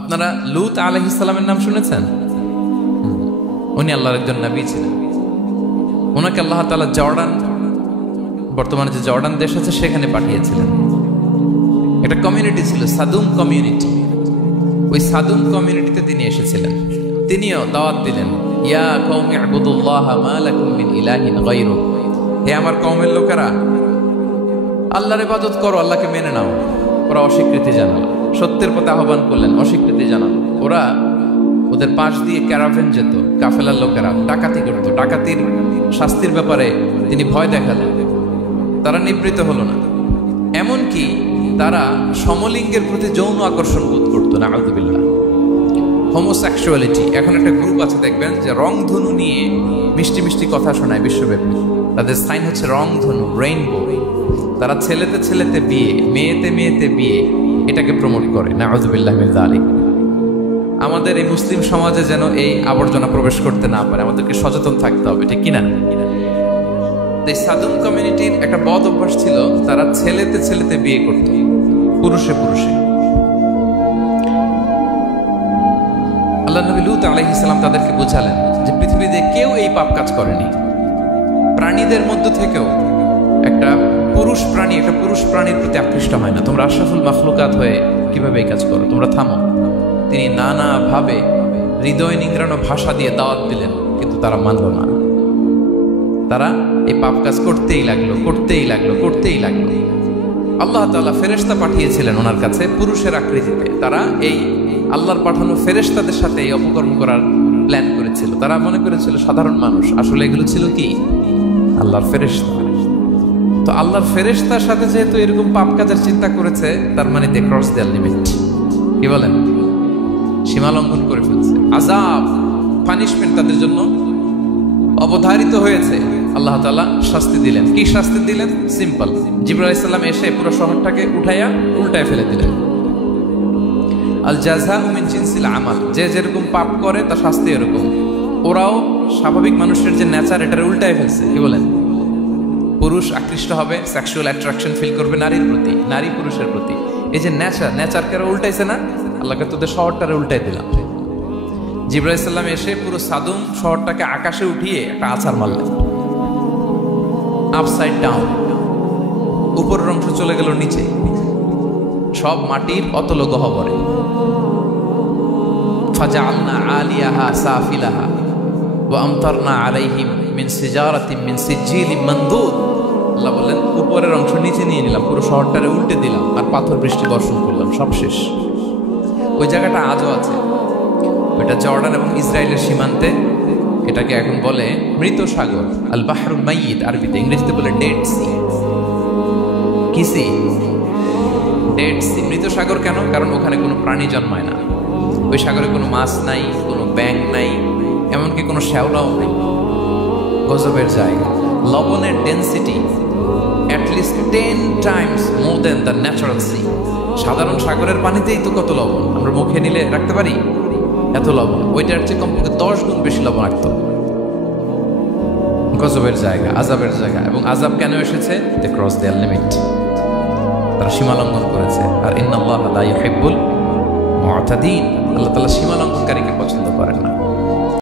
আপনারা লূত আলাইহিস সালামের নাম শুনেছেন? উনি আল্লাহর একজন নবী ছিলেন। ওনাকে আল্লাহ তাআলা জর্ডান, বর্তমানে যে জর্ডান দেশ আছে সেখানে পাঠিয়েছিলেন। একটা কমিউনিটি ছিল সাদুম কমিউনিটি। ওই সাদুম কমিউনিটিতে তিনি এসেছিলেন। তিনিও দাওয়াত দিলেন, ইয়া কওমি ইবুদুল্লাহ মা লাকুম মিন ইলাহিন গায়রু। হে আমার কওমের লোকেরা, আল্লাহর ইবাদত করো, আল্লাহকে মেনে নাও। ওরা অস্বীকৃতি জানালো। সত্যের পথে আহ্বান করলেন, অস্বীকৃতি জানালো। ওরা ওদের পাশ দিয়ে ক্যারাভেন যেত, কাফেলার লোকেরা ডাকাতি করতো। ডাকাতির শাস্তির ব্যাপারে তিনি ভয় দেখালেন। তারা নিবৃত্ত হলো না। এমনকি তারা সমলিঙ্গের প্রতি যৌন আকর্ষণ বোধ করতো না। আউযুবিল্লাহ। হোমোসেক্সুয়ালিটি, এখন একটা গ্রুপ আছে দেখবেন যে রংধনু নিয়ে মিষ্টি মিষ্টি কথা শোনায় বিশ্বব্যাপী। তাদের সাইন হচ্ছে রংধনু, রেইনবো। তারা ছেলেতে ছেলেতে বিয়ে, মেয়েতে মেয়েতে বিয়ে, এটাকে প্রমোট করে। নাউযুবিল্লাহ মিন যালিক। আমাদের এই মুসলিম সমাজে যেন এই আবর্জনা প্রবেশ করতে না পারে, আমাদেরকে সচেতন থাকতে হবে, ঠিক কিনা? এই সাদুম কমিউনিটির একটা বদ অভ্যাস ছিল, তারা ছেলেতে ছেলেতে বিয়ে করত, পুরুষে পুরুষে। আল্লাহ নবী লূত আলাইহিস সালাম তাদেরকে বোঝালেন যে পৃথিবীতে কেউ এই পাপ কাজ করেনি। প্রাণীদের মধ্য থেকেও একটা পুরুষ প্রাণীর প্রতি আকৃষ্ট হয় না। তোমরা আশরাফুল মাখলুকাত হয়ে কিভাবে এই কাজ করো? তোমরা থামো। তিনি নানাভাবে হৃদয় নিংড়ানো ভাষা দিয়ে দাওয়াত দিলেন, কিন্তু তারা মানল না। তারা এই পাপ কাজ করতেই লাগলো। আল্লাহ তাআলা ফেরেশতা পাঠিয়েছিলেন ওনার কাছে পুরুষের আকৃতিতে। তারা এই আল্লাহর পাঠানো ফেরেশতাদের সাথে এই অপকর্ম করার প্ল্যান করেছিল। তারা মনে করেছিল সাধারণ মানুষ, আসলে এগুলো ছিল কি? আল্লাহর ফেরেশতা। তো আল্লাহর ফেরেশতার সাথে যেহেতু এরকম পাপ কাজের চিন্তা করেছে, তার মানে দে ক্রস দেয়ার লিমিট। কি বলেন? সীমা লঙ্ঘন করে ফেলছে। আযাব, পানিশমেন্ট তাদের জন্য অবধারিত হয়েছে। আল্লাহ তাআলা শাস্তি দিলেন। কি শাস্তি দিলেন? সিম্পল। জিবরাইল আলাইহিস সালাম এসে পুরো শহরটাকে উল্টায় ফেলে দিলেন। আল জাযাউ মিন জিনসিল আমাল। যে যেরকম পাপ করে তার শাস্তি এরকম। ওরাও স্বাভাবিক মানুষের যে নেচার, এটার উল্টায় ফেলছে। কি বলেন? পুরুষ আকৃষ্ট হবে, সেক্সুয়াল অ্যাট্রাকশন ফিল করবে নারীর প্রতি, নারী পুরুষের প্রতি। এই যে নেচারকে উল্টাইছে না, আল্লাহকে তোদের শহরটারে উল্টাই দিলাম। জিবরাইল আলাইহিস সালাম এসে পুরো সাদুম শহরটাকে আকাশে উঠিয়ে একটা আছাড় মারলেন, আপসাইড ডাউন। উপরের অংশ চলে গেল নিচে, সব মাটির অতল গহ্বরে। ফাজআলনা আলিয়াহা সাফিলাহা ওয়া আমতারনা আলাইহিম মিন সিজারাতিন মিন সিজিলিম মানদুদ। আল্লাহ বলেন, উপরের অংশ নিচে নিয়ে নিলাম, পুরো শহরটারে উল্টে দিলাম, আর পাথর বৃষ্টি বর্ষণ করলাম, সব শেষ। ওই জায়গাটা আজও আছে। ওইটা জর্ডান এবং ইসরায়েলের সীমান্তে। এটাকে এখন বলে মৃত সাগর, আল বাহরুল মাইয়িত, আরবিতে। ইংরেজিতে বলে ডেড সি। কি সি? Dead Sea. মৃত সাগর কেন? কারণ ওখানে কোনো প্রাণী জন্মায় না। ওই সাগরে কোনো মাছ নাই, কোনো ব্যাঙ নাই, এমনকি কোনো শ্যাওলাও নেই। গজবের জায়গা। লবণের density at least 10 times more than the natural sea। সাধারণ সাগরের পানিতেই তো কত লবণ, আমরা মুখে নিলে রাখতে পারি এত লবণ। ওইটার চেয়ে কমপক্ষে 10 গুণ বেশি লবণাক্ত। গজবের জায়গা, আযাবের জায়গা। এবং আযাব কেন এসেছে? They cross their limit. তারা সীমা লঙ্ঘন করেছে। আর ইন্নাল্লাহা লা ইউহিব্বুল মু'তাদিন। আল্লাহ তাআলা সীমা লঙ্ঘনকারীকে পছন্দ করেন না।